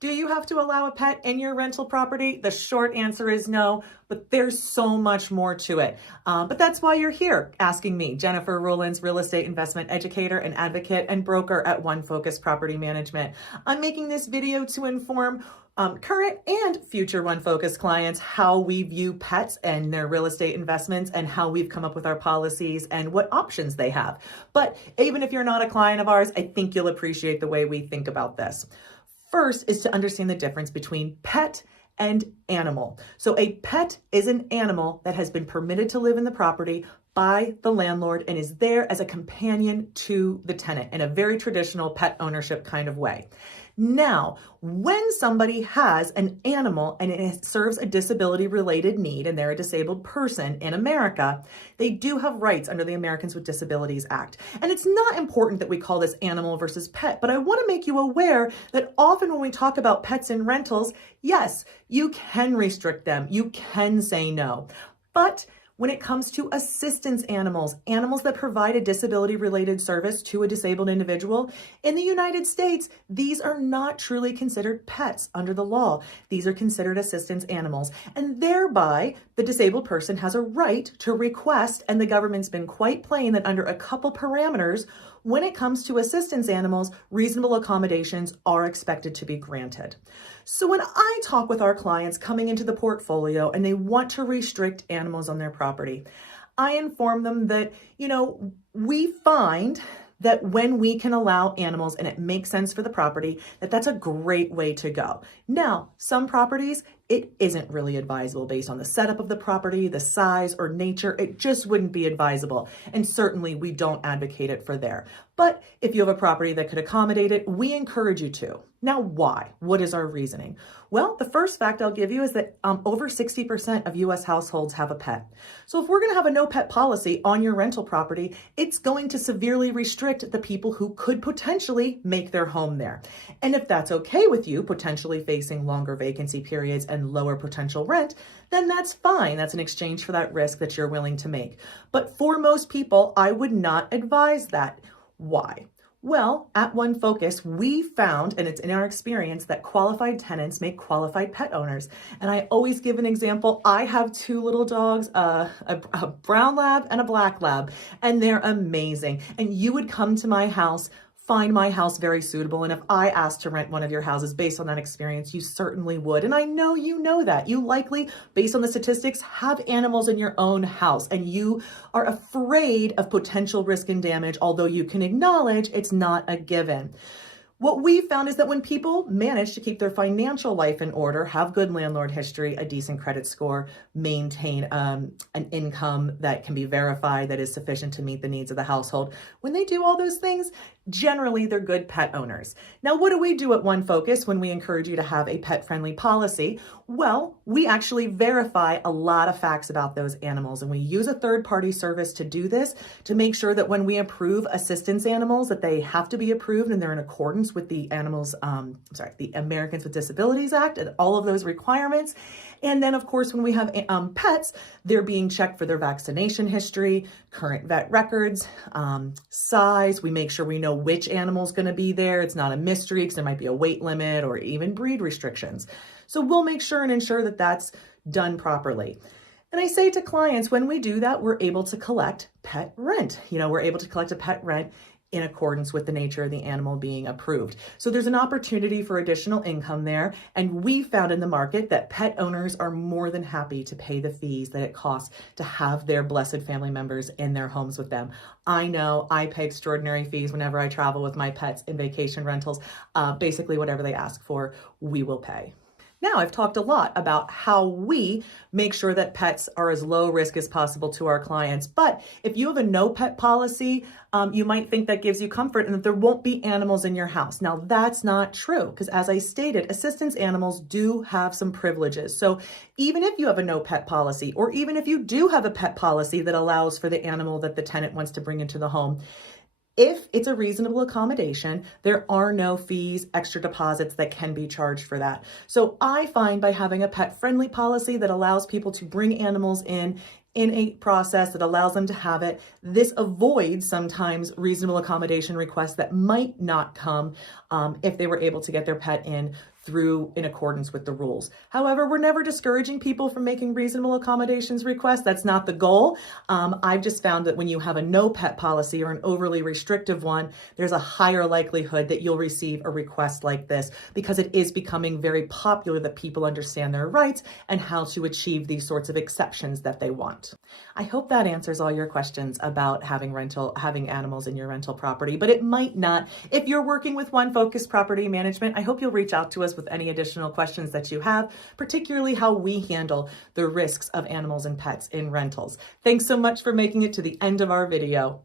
Do you have to allow a pet in your rental property? The short answer is no, but there's so much more to it. But that's why you're here asking me, Jennifer Rowlands, real estate investment educator and advocate and broker at One Focus Property Management. I'm making this video to inform current and future One Focus clients how we view pets and their real estate investments and how we've come up with our policies and what options they have. But even if you're not a client of ours, I think you'll appreciate the way we think about this. First is to understand the difference between pet and animal. So a pet is an animal that has been permitted to live in the property by the landlord and is there as a companion to the tenant in a very traditional pet ownership kind of way. Now, when somebody has an animal and it serves a disability-related need and they're a disabled person in America, they do have rights under the Americans with Disabilities Act. And it's not important that we call this animal versus pet, but I want to make you aware that often when we talk about pets in rentals, yes, you can restrict them, you can say no, but when it comes to assistance animals, animals that provide a disability-related service to a disabled individual, in the United States, these are not truly considered pets under the law. These are considered assistance animals, and thereby the disabled person has a right to request, and the government's been quite plain that under a couple parameters, when it comes to assistance animals, reasonable accommodations are expected to be granted. So when I talk with our clients coming into the portfolio and they want to restrict animals on their property, I inform them that, we find that when we can allow animals and it makes sense for the property, that's a great way to go. Now, some properties, it isn't really advisable based on the setup of the property, the size or nature. It just wouldn't be advisable. And certainly we don't advocate it for there. But if you have a property that could accommodate it, we encourage you to. Now, why? What is our reasoning? Well, the first fact I'll give you is that over 60% of US households have a pet. So if we're going to have a no pet policy on your rental property, it's going to severely restrict the people who could potentially make their home there. And if that's okay with you, potentially facing longer vacancy periods and lower potential rent, then that's fine. That's an exchange for that risk that you're willing to make. But for most people, I would not advise that. Why? Well, at One Focus, we found, and it's in our experience, that qualified tenants make qualified pet owners. And I always give an example. I have two little dogs, a brown lab and a black lab, and they're amazing. And you would come to my house, find my house very suitable. And if I asked to rent one of your houses based on that experience, you certainly would. And I know you know that. You likely, based on the statistics, have animals in your own house and you are afraid of potential risk and damage, although you can acknowledge it's not a given. What we found is that when people manage to keep their financial life in order, have good landlord history, a decent credit score, maintain an income that can be verified that is sufficient to meet the needs of the household, when they do all those things, generally they're good pet owners. Now, what do we do at One Focus when we encourage you to have a pet-friendly policy? Well, we actually verify a lot of facts about those animals, and we use a third-party service to do this to make sure that when we approve assistance animals, that they have to be approved and they're in accordance with the the Americans with Disabilities Act and all of those requirements. And then, of course, when we have pets, they're being checked for their vaccination history, current vet records, size. We make sure we know which animal's going to be there. It's not a mystery because there might be a weight limit or even breed restrictions. So we'll make sure and ensure that that's done properly. And I say to clients, when we do that, we're able to collect pet rent. We're able to collect a pet rent in accordance with the nature of the animal being approved. So there's an opportunity for additional income there. And we found in the market that pet owners are more than happy to pay the fees that it costs to have their blessed family members in their homes with them. I know I pay extraordinary fees whenever I travel with my pets in vacation rentals. Basically, whatever they ask for, we will pay. Now, I've talked a lot about how we make sure that pets are as low risk as possible to our clients. But if you have a no pet policy, you might think that gives you comfort and that there won't be animals in your house. Now, that's not true because, as I stated, assistance animals do have some privileges. So even if you have a no pet policy, or even if you do have a pet policy that allows for the animal that the tenant wants to bring into the home, if it's a reasonable accommodation, there are no fees, extra deposits that can be charged for that. So I find by having a pet-friendly policy that allows people to bring animals in a process that allows them to have it, this avoids sometimes reasonable accommodation requests that might not come if they were able to get their pet in through in accordance with the rules. However, we're never discouraging people from making reasonable accommodations requests. That's not the goal. I've just found that when you have a no pet policy or an overly restrictive one, there's a higher likelihood that you'll receive a request like this, because it is becoming very popular that people understand their rights and how to achieve these sorts of exceptions that they want. I hope that answers all your questions about having animals in your rental property, but it might not. If you're working with One Focus Property Management, I hope you'll reach out to us with any additional questions that you have, particularly how we handle the risks of animals and pets in rentals. Thanks so much for making it to the end of our video.